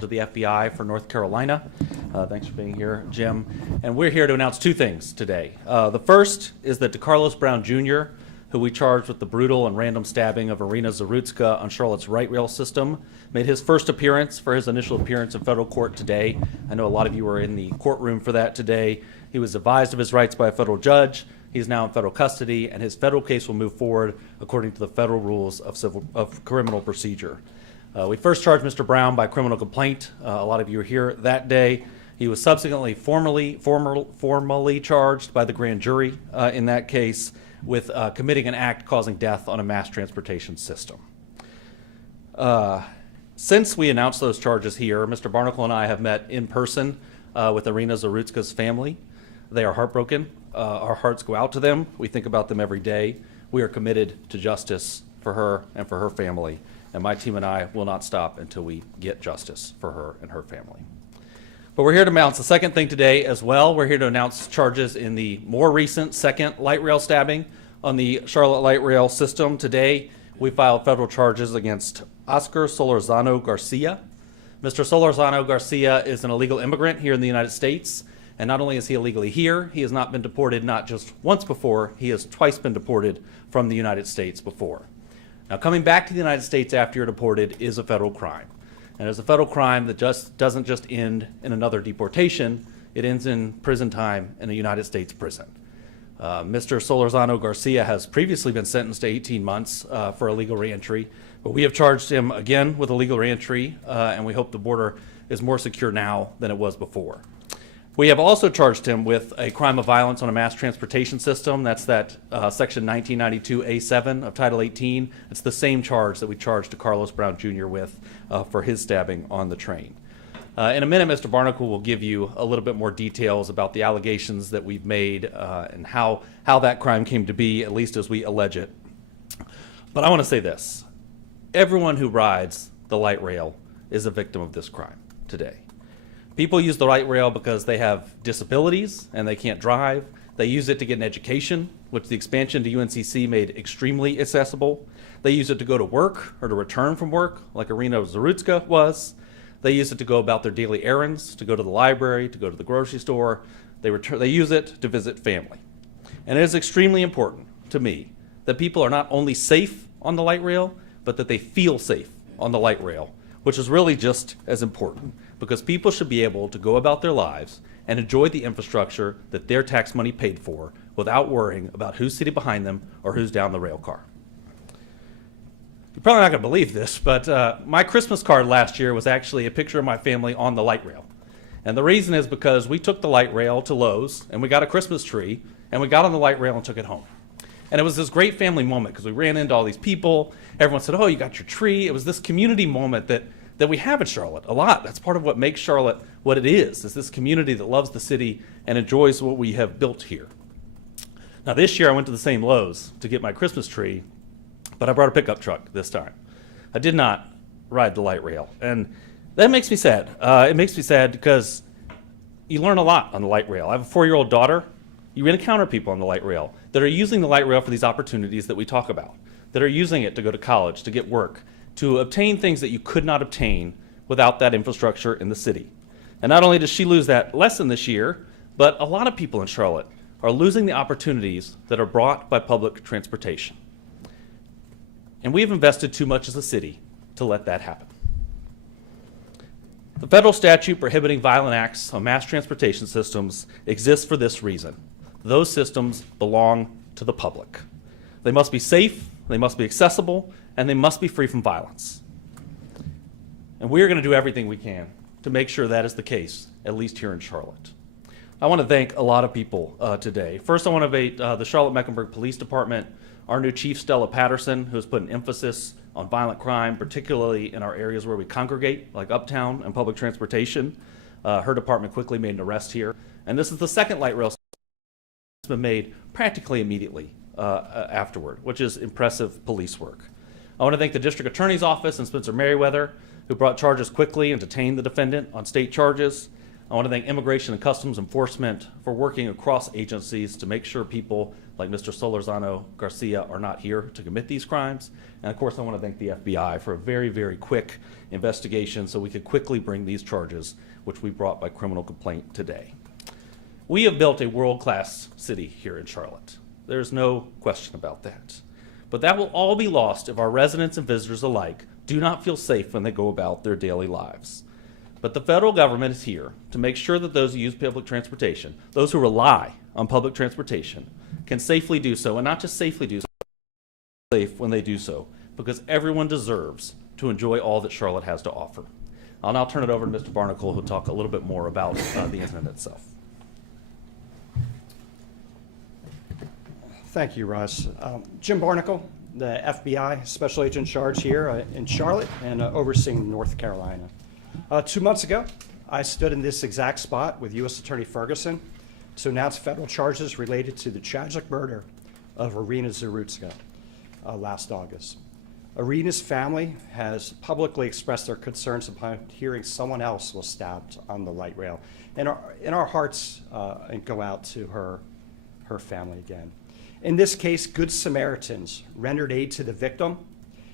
To the FBI for North Carolina. Thanks for being here, Jim. And we're here to announce two things today. The first is that DeCarlos Brown Jr., who we charged with the brutal and random stabbing of Irina Zarutska on Charlotte's right rail system, made his first appearance for his initial appearance in federal court today. I know a lot of you were in the courtroom for that today. He was advised of his rights by a federal judge. He's now in federal custody, and his federal case will move forward according to the federal rules of criminal procedure. We first charged Mr. Brown by criminal complaint. A lot of you were here that day. He was subsequently formally charged by the grand jury in that case with committing an act causing death on a mass transportation system. Since we announced those charges here, Mr. Barnacle and I have met in person with Irina Zarutska's family. They are heartbroken. Our hearts go out to them. We think about them every day. We are committed to justice for her and for her family. And my team and I will not stop until we get justice for her and her family. But we're here to announce the second thing today as well. We're here to announce charges in the more recent second light rail stabbing on the Charlotte light rail system. Today, we filed federal charges against Oscar Solarzano Garcia. Mr. Solarzano Garcia is an illegal immigrant here in the United States. And not only is he illegally here, he has not been deported not just once before, he has twice been deported from the United States before. Now, coming back to the United States after you're deported is a federal crime. And it's a federal crime that doesn't just end in another deportation, it ends in prison time in a United States prison. Mr. Solarzano Garcia has previously been sentenced to 18 months for illegal reentry, but we have charged him again with illegal reentry, and we hope the border is more secure now than it was before. We have also charged him with a crime of violence on a mass transportation system. That's that section 1992A7 of Title 18. It's the same charge that we charged DeCarlos Brown Jr. with for his stabbing on the train. In a minute, Mr. Barnacle will give you a little bit more details about the allegations that we've made and how that crime came to be, at least as we allege it. But I want to say this. Everyone who rides the light rail is a victim of this crime today. People use the light rail because they have disabilities and they can't drive. They use it to get an education, which the expansion to UNCC made extremely accessible. They use it to go to work or to return from work, like Irina Zarutska was. They use it to go about their daily errands, to go to the library, to go to the grocery store. They use it to visit family. And it is extremely important to me that people are not only safe on the light rail, but that they feel safe on the light rail, which is really just as important, because people should be able to go about their lives and enjoy the infrastructure that their tax money paid for without worrying about who's sitting behind them or who's down the rail car. You're probably not going to believe this, but my Christmas card last year was actually a picture of my family on the light rail. And the reason is because we took the light rail to Lowe's and we got a Christmas tree and we got on the light rail and took it home. And it was this great family moment because we ran into all these people. Everyone said, oh, you got your tree. It was this community moment that we have in Charlotte a lot. That's part of what makes Charlotte what it is this community that loves the city and enjoys what we have built here. Now this year I went to the same Lowe's to get my Christmas tree, but I brought a pickup truck this time. I did not ride the light rail, and that makes me sad. It makes me sad because you learn a lot on the light rail. I have a 4-year-old daughter. You encounter people on the light rail that are using the light rail for these opportunities that we talk about, that are using it to go to college, to get work, to obtain things that you could not obtain without that infrastructure in the city. And not only does she lose that lesson this year, but a lot of people in Charlotte are losing the opportunities that are brought by public transportation. And we've invested too much as a city to let that happen. The federal statute prohibiting violent acts on mass transportation systems exists for this reason. Those systems belong to the public. They must be safe, they must be accessible, and they must be free from violence. And we're going to do everything we can to make sure that is the case, at least here in Charlotte. I want to thank a lot of people today. First, I want to thank the Charlotte-Mecklenburg Police Department, our new Chief, Stella Patterson, who has put an emphasis on violent crime, particularly in our areas where we congregate, like Uptown and public transportation. Her department quickly made an arrest here. And this is the second light rail that's been made practically immediately afterward, which is impressive police work. I want to thank the District Attorney's Office and Spencer Merriweather, who brought charges quickly and detained the defendant on state charges. I want to thank Immigration and Customs Enforcement for working across agencies to make sure people like Mr. Solarzano Garcia are not here to commit these crimes. And of course, I want to thank the FBI for a very, very quick investigation so we could quickly bring these charges, which we brought by criminal complaint today. We have built a world-class city here in Charlotte. There's no question about that. But that will all be lost if our residents and visitors alike do not feel safe when they go about their daily lives. But the federal government is here to make sure that those who use public transportation, those who rely on public transportation, can safely do so, and not just safely do so, safe when they do so, because everyone deserves to enjoy all that Charlotte has to offer. I'll now turn it over to Mr. Barnacle, who'll talk a little bit more about the incident itself. Thank you, Russ. Jim Barnacle, the FBI Special Agent in charge here in Charlotte and overseeing North Carolina. 2 months ago, I stood in this exact spot with U.S. Attorney Ferguson to announce federal charges related to the tragic murder of Irina Zarutska last August. Irina's family has publicly expressed their concerns upon hearing someone else was stabbed on the light rail. And our hearts go out to her family again. In this case, Good Samaritans rendered aid to the victim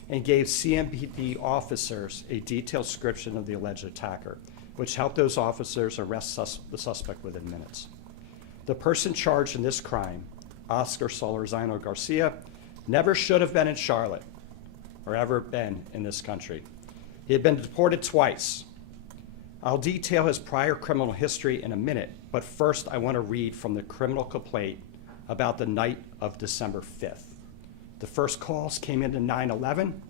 and gave CMPD officers a detailed description of the alleged attacker, which helped those officers arrest the suspect within minutes. The person charged in this crime, Oscar Solarzano Garcia, never should have been in Charlotte or ever been in this country. He had been deported twice. I'll detail his prior criminal history in a minute, but first I want to read from the criminal complaint about the night of December 5th. The first calls came into 911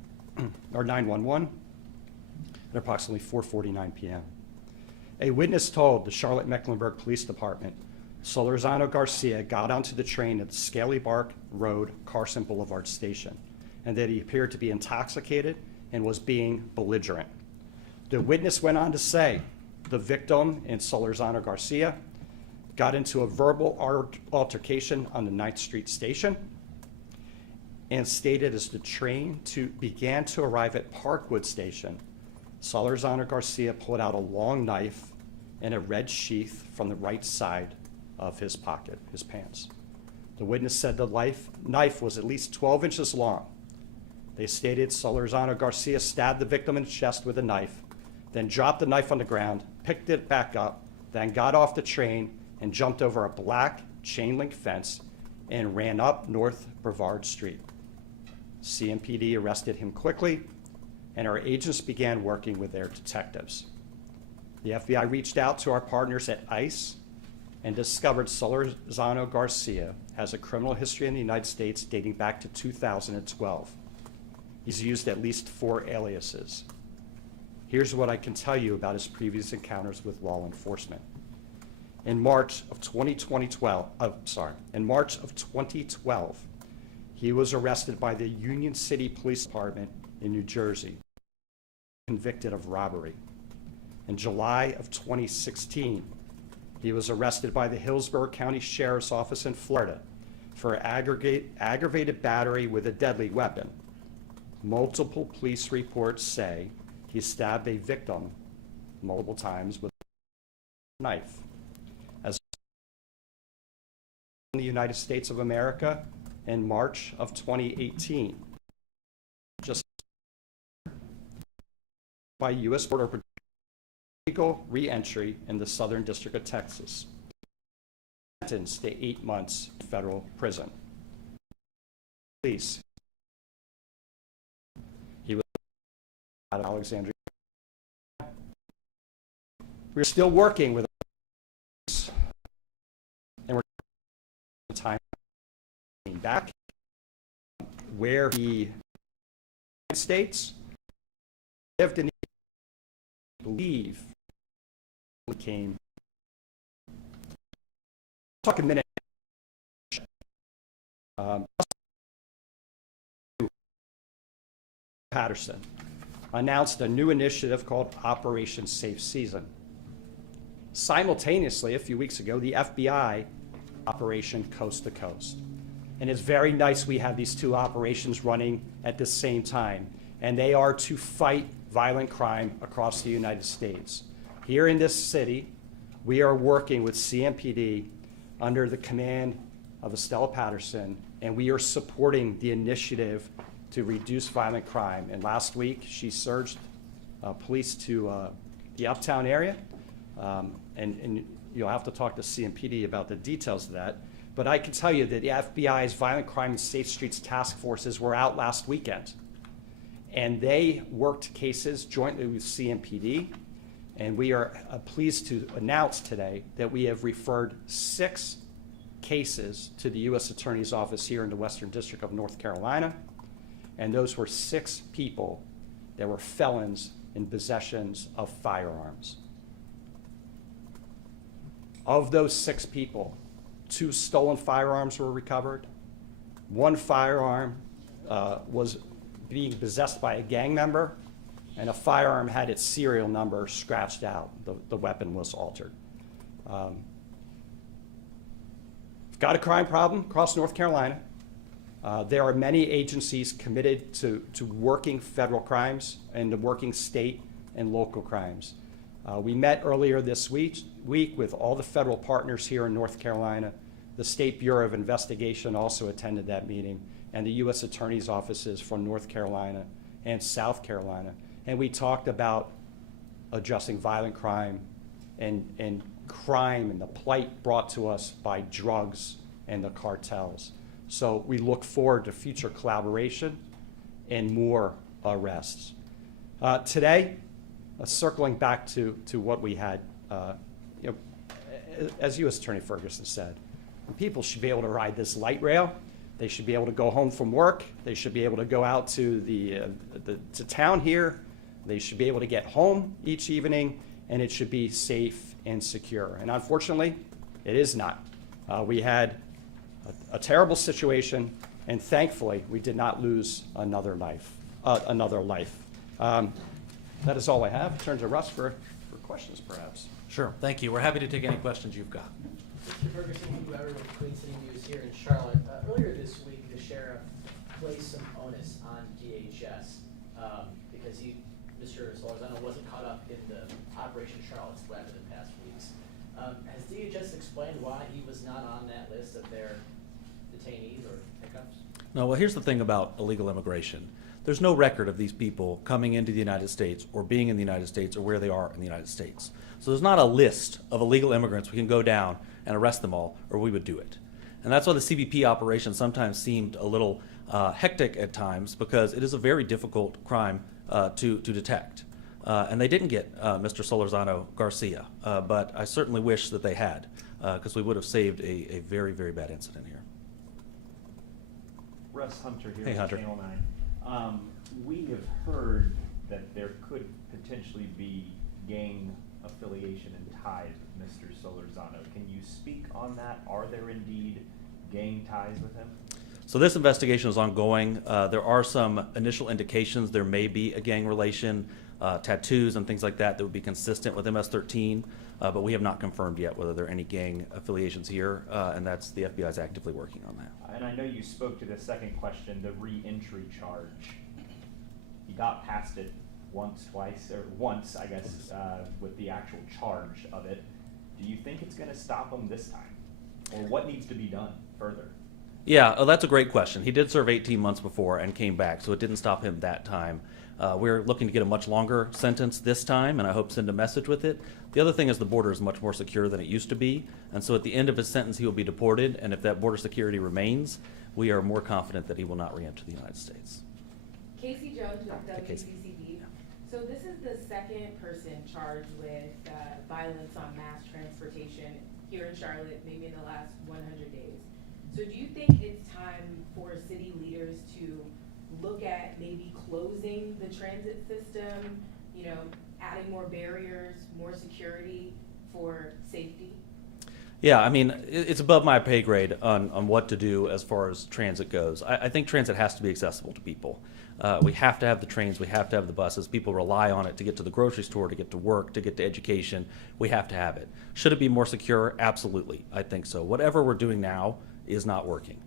or 911 at approximately 4:49 p.m. A witness told the Charlotte-Mecklenburg Police Department Solarzano Garcia got onto the train at the Scaly Bark Road Carson Boulevard station and that he appeared to be intoxicated and was being belligerent. The witness went on to say the victim and Solarzano Garcia got into a verbal altercation on the 9th Street station and stated as the train began to arrive at Parkwood Station, Solarzano Garcia pulled out a long knife and a red sheath from the right side of his pocket, his pants. The witness said the knife was at least 12 inches long. They stated Solarzano Garcia stabbed the victim in the chest with a knife, then dropped the knife on the ground, picked it back up, then got off the train and jumped over a black chain link fence and ran up North Brevard Street. CMPD arrested him quickly, and our agents began working with their detectives. The FBI reached out to our partners at ICE and discovered Solarzano Garcia has a criminal history in the United States dating back to 2012. He's used at least 4 aliases. Here's what I can tell you about his previous encounters with law enforcement. In March of 2012, he was arrested by the Union City Police Department in New Jersey, convicted of robbery. In July of 2016, he was arrested by the Hillsborough County Sheriff's Office in Florida for aggravated battery with a deadly weapon. Multiple police reports say he stabbed a victim multiple times with a knife. As in the United States of America in March of 2018, just by U.S. Border Protection illegal reentry in the Southern District of Texas. Sentenced to 8 months in federal prison. Police. He was out of Alexandria. We're still working with and we're time back where he States lived in believe we came talk a minute Patterson announced a new initiative called Operation Safe Season. Simultaneously, a few weeks ago, the FBI Operation Coast to Coast. And it's very nice we have these two operations running at the same time. And they are to fight violent crime across the United States. Here in this city, we are working with CMPD under the command of Estella Patterson, and we are supporting the initiative to reduce violent crime. And last week, she surged police to the uptown area. And you'll have to talk to CMPD about the details of that. But I can tell you that the FBI's Violent Crime and Safe Streets task forces were out last weekend. And they worked cases jointly with CMPD. And we are pleased to announce today that we have referred 6 cases to the U.S. Attorney's Office here in the Western District of North Carolina. And those were 6 people that were felons in possessions of firearms. Of those 6 people, 2 stolen firearms were recovered. 1 firearm was being possessed by a gang member, and a firearm had its serial number scratched out. The weapon was altered. We've got a crime problem across North Carolina. There are many agencies committed to working federal crimes and to working state and local crimes. We met earlier this week with all the federal partners here in North Carolina. The State Bureau of Investigation also attended that meeting, and the U.S. Attorney's offices from North Carolina and South Carolina. And we talked about addressing violent crime and crime and the plight brought to us by drugs and the cartels. So we look forward to future collaboration and more arrests. Today, circling back to what we had, as U.S. Attorney Ferguson said, people should be able to ride this light rail. They should be able to go home from work. They should be able to go out to to town here. They should be able to get home each evening, and it should be safe and secure. And unfortunately, it is not. We had a terrible situation, and thankfully, we did not lose another life. That is all I have. Turn to Russ for questions, perhaps. Sure, thank you. We're happy to take any questions you've got. Mr. Ferguson, you with Queen City News here in Charlotte. Earlier this week, the sheriff placed some onus on DHS because Mr. Solarzano wasn't caught up in the Operation Charlotte's web in the past weeks. Has DHS explained why he was not on that list of their detainees or pickups? No, well, here's the thing about illegal immigration. There's no record of these people coming into the United States or being in the United States or where they are in the United States. So there's not a list of illegal immigrants we can go down and arrest them all, or we would do it. And that's why the CBP operation sometimes seemed a little hectic at times, because it is a very difficult crime to detect. And they didn't get Mr. Solarzano Garcia, but I certainly wish that they had, because we would have saved a very, very bad incident here. Russ Hunter here Hey, with Hunter. Channel 9. We have heard that there could potentially be gang affiliation and ties with Mr. Solarzano. Can you speak on that? Are there indeed gang ties with him? So this investigation is ongoing. There are some initial indications there may be a gang relation, tattoos and things like that that would be consistent with MS-13, but we have not confirmed yet whether there are any gang affiliations here, and that's the FBI is actively working on that. And I know you spoke to the second question, the re-entry charge. He got past it once, I guess, with the actual charge of it. Do you think it's going to stop him this time? Or what needs to be done further? Yeah, that's a great question. He did serve 18 months before and came back, so it didn't stop him that time. We're looking to get a much longer sentence this time, and I hope send a message with it. The other thing is the border is much more secure than it used to be, and so at the end of his sentence, he will be deported, and if that border security remains, we are more confident that he will not re-enter the United States. Casey Jones with Hey, Casey. WCCD. So this is the second person charged with violence on mass transportation here in Charlotte, maybe in the last 100 days. So do you think it's time for city leaders to look at maybe closing the transit system, you know, adding more barriers, more security for safety? Yeah, I mean, it's above my pay grade on what to do as far as transit goes. I think transit has to be accessible to people. We have to have the trains, we have to have the buses. People rely on it to get to the grocery store, to get to work, to get to education. We have to have it. Should it be more secure? Absolutely, I think so. Whatever we're doing now is not working.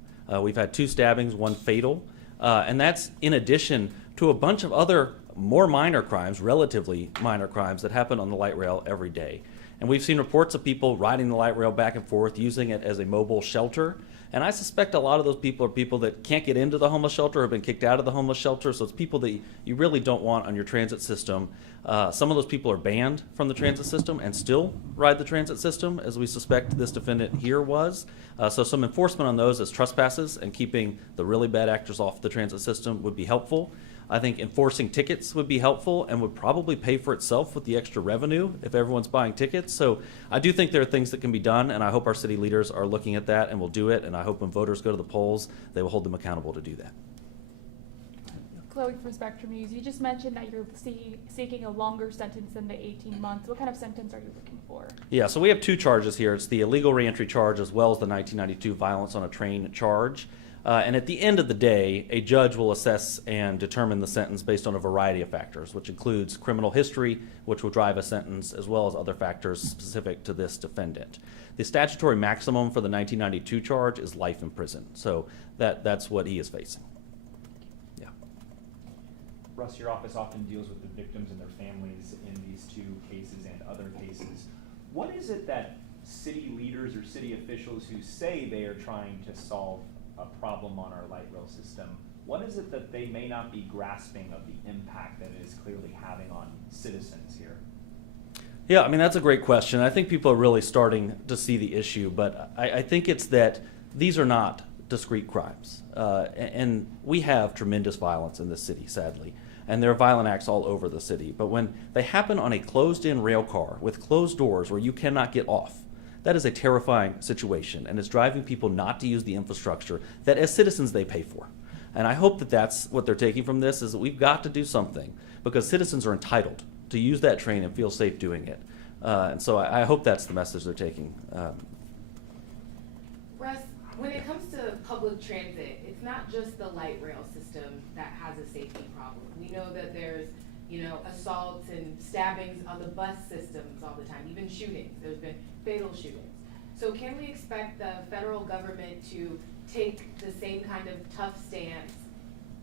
We've had 2 stabbings, 1 fatal, and that's in addition to a bunch of other more minor crimes, relatively minor crimes that happen on the light rail every day. And we've seen reports of people riding the light rail back and forth, using it as a mobile shelter. And I suspect a lot of those people are people that can't get into the homeless shelter or have been kicked out of the homeless shelter. So it's people that you really don't want on your transit system. Some of those people are banned from the transit system and still ride the transit system, as we suspect this defendant here was. So some enforcement on those as trespasses and keeping the really bad actors off the transit system would be helpful. I think enforcing tickets would be helpful and would probably pay for itself with the extra revenue if everyone's buying tickets. So I do think there are things that can be done, and I hope our city leaders are looking at that and will do it, and I hope when voters go to the polls, they will hold them accountable to do that. Chloe from Spectrum News, you just mentioned that you're seeking a longer sentence than the 18 months. What kind of sentence are you looking for? Yeah, so we have 2 charges here. It's the illegal reentry charge as well as the 1992 violence on a train charge. And at the end of the day, a judge will assess and determine the sentence based on a variety of factors, which includes criminal history, which will drive a sentence, as well as other factors specific to this defendant. The statutory maximum for the 1992 charge is life in prison. So that's what he is facing. Yeah. Russ, your office often deals with the victims and their families in these 2 cases and other cases. What is it that city leaders or city officials who say they are trying to solve a problem on our light rail system, what is it that they may not be grasping of the impact that it is clearly having on citizens here? Yeah, I mean, that's a great question. I think people are really starting to see the issue, but I think it's that these are not discrete crimes. And we have tremendous violence in this city, sadly, and there are violent acts all over the city. But when they happen on a closed-in rail car with closed doors where you cannot get off, that is a terrifying situation, and it's driving people not to use the infrastructure that as citizens they pay for. And I hope that that's what they're taking from this, is that we've got to do something because citizens are entitled to use that train and feel safe doing it. And so I hope that's the message they're taking. Russ, when it comes to public transit, it's not just the light rail system that has a safety problem. We know that there's, you know, assaults and stabbings on the bus systems all the time, even shootings. There's been fatal shootings. So can we expect the federal government to take the same kind of tough stance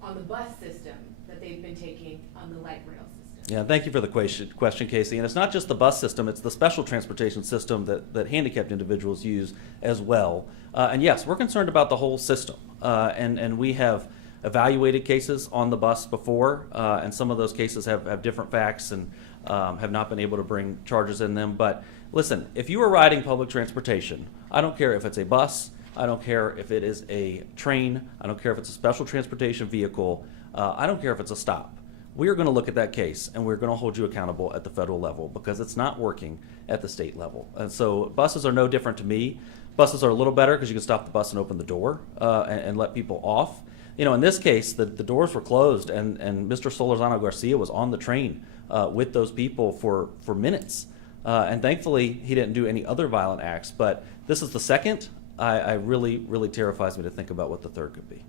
on the bus system that they've been taking on the light rail system? Yeah, thank you for the question, Casey. And it's not just the bus system, it's the special transportation system that handicapped individuals use as well. And yes, we're concerned about the whole system. And we have evaluated cases on the bus before, and some of those cases have different facts and have not been able to bring charges in them. But listen, if you are riding public transportation, I don't care if it's a bus, I don't care if it is a train, I don't care if it's a special transportation vehicle, I don't care if it's a stop. We are going to look at that case and we're going to hold you accountable at the federal level because it's not working at the state level. And so buses are no different to me. Buses are a little better because you can stop the bus and open the door and let people off. You know, in this case, the doors were closed and Mr. Solarzano Garcia was on the train with those people for minutes. And thankfully, he didn't do any other violent acts. But this is the second. I really terrifies me to think about what the third could be.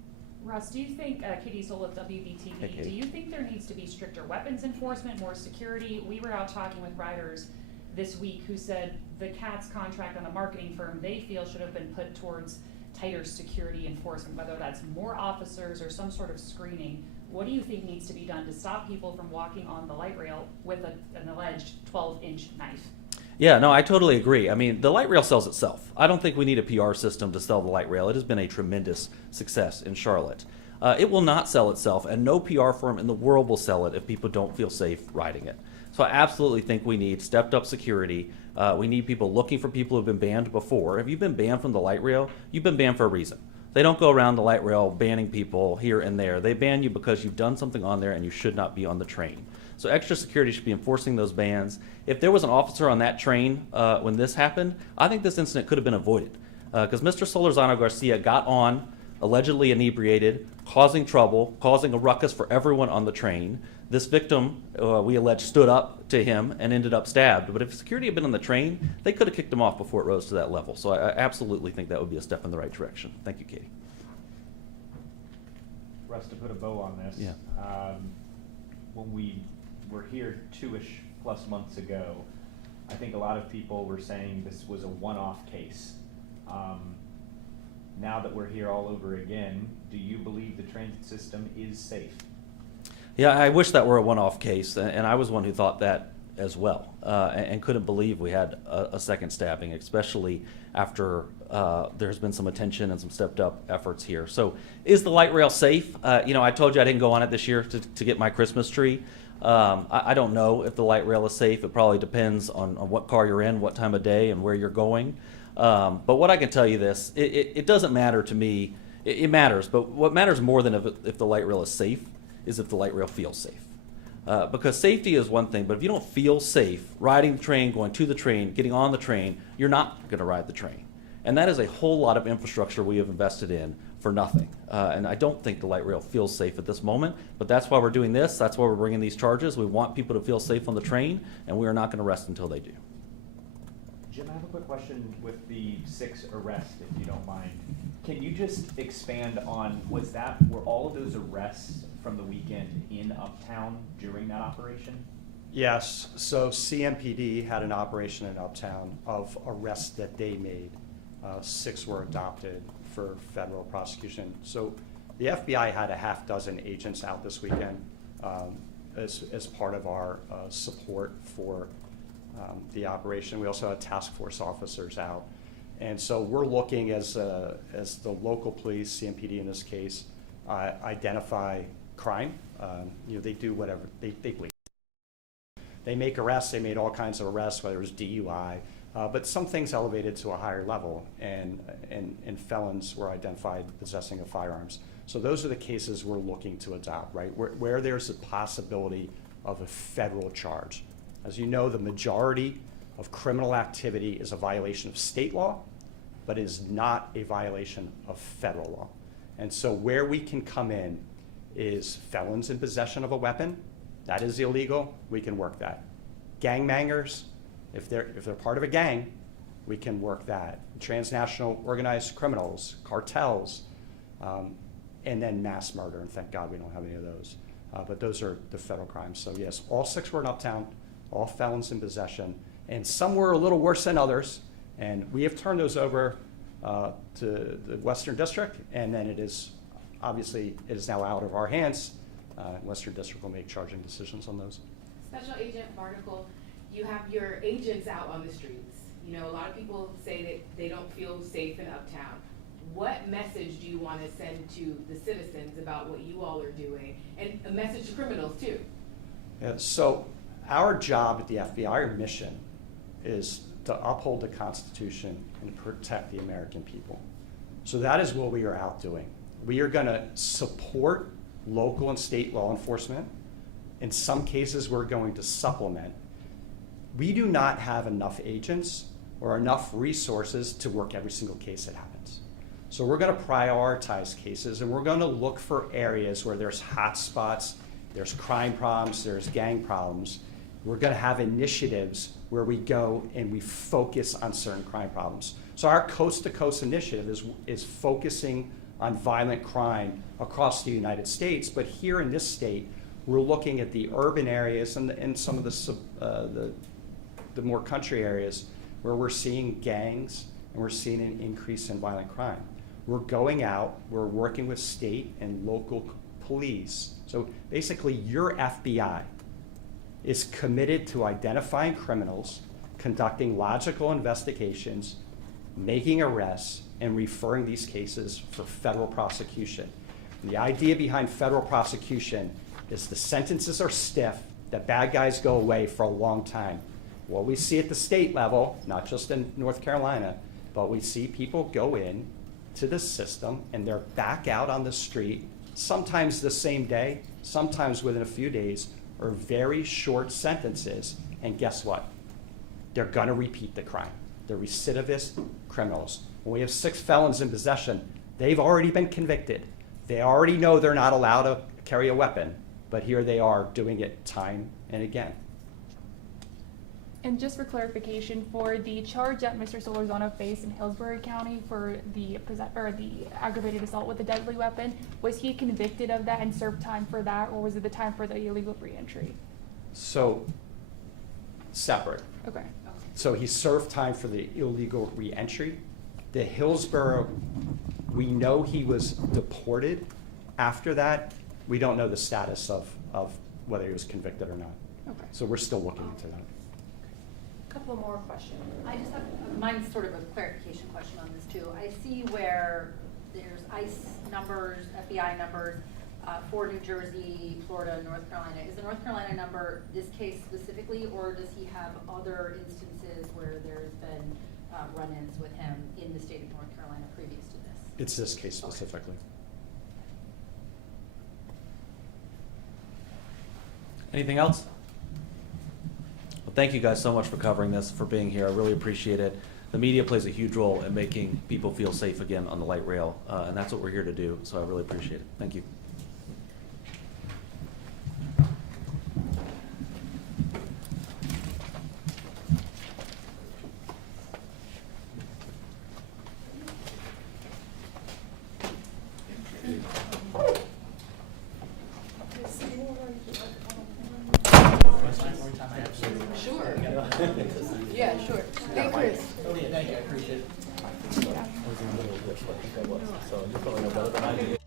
Russ, do you think, Katie Soul of WBTV, Hey, Katie. do you think there needs to be stricter weapons enforcement, more security? We were out talking with riders this week who said the CATS contract on a marketing firm they feel should have been put towards tighter security enforcement, whether that's more officers or some sort of screening. What do you think needs to be done to stop people from walking on the light rail with an alleged 12-inch knife? Yeah, no, I totally agree. I mean, the light rail sells itself. I don't think we need a PR system to sell the light rail. It has been a tremendous success in Charlotte. It will not sell itself, and no PR firm in the world will sell it if people don't feel safe riding it. So I absolutely think we need stepped up security. We need people looking for people who've been banned before. If you've been banned from the light rail, you've been banned for a reason. They don't go around the light rail banning people here and there. They ban you because you've done something on there and you should not be on the train. So extra security should be enforcing those bans. If there was an officer on that train when this happened, I think this incident could have been avoided. Because Mr. Solarzano Garcia got on, allegedly inebriated, causing trouble, causing a ruckus for everyone on the train. This victim, we allege, stood up to him and ended up stabbed. But if security had been on the train, they could have kicked him off before it rose to that level. So I absolutely think that would be a step in the right direction. Thank you, Katie. Russ, to put a bow on this, Yeah. When we were here 2-ish plus months ago, I think a lot of people were saying this was a one-off case. Now that we're here all over again, do you believe the transit system is safe? Yeah, I wish that were a one-off case, and I was one who thought that as well, and couldn't believe we had a second stabbing, especially after there's been some attention and some stepped-up efforts here. So, is the light rail safe? I told you I didn't go on it this year to get my Christmas tree. I don't know if the light rail is safe. It probably depends on what car you're in, what time of day, and where you're going. But what I can tell you this, it doesn't matter to me. It matters, but what matters more than if the light rail is safe is if the light rail feels safe. Because safety is one thing, but if you don't feel safe riding the train, going to the train, getting on the train, you're not going to ride the train. And that is a whole lot of infrastructure we have invested in for nothing. And I don't think the light rail feels safe at this moment, but that's why we're doing this. That's why we're bringing these charges. We want people to feel safe on the train, and we are not going to rest until they do. Jim, I have a quick question with the 6 arrests, if you don't mind. Can you just expand on, were all of those arrests from the weekend in Uptown during that operation? Yes, so CMPD had an operation in Uptown of arrests that they made. 6 were adopted for federal prosecution. So the FBI had a half dozen agents out this weekend as part of our support for the operation. We also had task force officers out. And so we're looking as the local police, CMPD in this case, identify crime. They do whatever they believe. They make arrests. They made all kinds of arrests, whether it was DUI, but some things elevated to a higher level, and felons were identified possessing of firearms. So those are the cases we're looking to adopt, right? Where there's a possibility of a federal charge. As you know, the majority of criminal activity is a violation of state law, but is not a violation of federal law. And so where we can come in is felons in possession of a weapon. That is illegal. We can work that. Gangbangers, if they're part of a gang, we can work that. Transnational organized criminals, cartels, and then mass murder. And thank God we don't have any of those. But those are the federal crimes. So yes, all 6 were in Uptown, all felons in possession, and some were a little worse than others. And we have turned those over to the Western District, and then it is now out of our hands. Western District will make charging decisions on those. Special Agent Barnacle, you have your agents out on the streets. A lot of people say that they don't feel safe in Uptown. What message do you want to send to the citizens about what you all are doing, and a message to criminals too? Yeah, so our job at the FBI, our mission, is to uphold the Constitution and protect the American people. So that is what we are out doing. We are going to support local and state law enforcement. In some cases, we're going to supplement. We do not have enough agents or enough resources to work every single case that happens. So we're going to prioritize cases, and we're going to look for areas where there's hot spots, there's crime problems, there's gang problems. We're going to have initiatives where we go and we focus on certain crime problems. So our coast-to-coast initiative is focusing on violent crime across the United States, but here in this state, we're looking at the urban areas and some of the more country areas where we're seeing gangs and we're seeing an increase in violent crime. We're going out, we're working with state and local police. So basically, your FBI is committed to identifying criminals, conducting logical investigations, making arrests, and referring these cases for federal prosecution. And the idea behind federal prosecution is the sentences are stiff, that bad guys go away for a long time. What we see at the state level, not just in North Carolina, but we see people go in to the system and they're back out on the street, sometimes the same day, sometimes within a few days, or very short sentences. And guess what? They're gonna repeat the crime. They're recidivist criminals. When we have 6 felons in possession, they've already been convicted. They already know they're not allowed to carry a weapon, but here they are doing it time and again. And just for clarification, for the charge that Mr. Solarzano faced in Hillsborough County for the aggravated assault with a deadly weapon, was he convicted of that and served time for that, or was it the time for the illegal reentry? So, separate. Okay. So he served time for the illegal reentry. The Hillsborough, we know he was deported. After that, we don't know the status of whether he was convicted or not. Okay. So we're still looking into that. Couple more questions. I just have, mine's sort of a clarification question on this too. I see where there's ICE numbers, FBI numbers for New Jersey, Florida, North Carolina. Is the North Carolina number this case specifically, or does he have other instances where there's been run-ins with him in the state of North Carolina previous to this? It's this case specifically. Anything else? Well, thank you guys so much for covering this, for being here. I really appreciate it. The media plays a huge role in making people feel safe again on the light rail, and that's what we're here to do, so I really appreciate it. Thank you. Sure. Yeah, sure. Hey, Chris. Oh, yeah, thank you, I appreciate it. Yeah.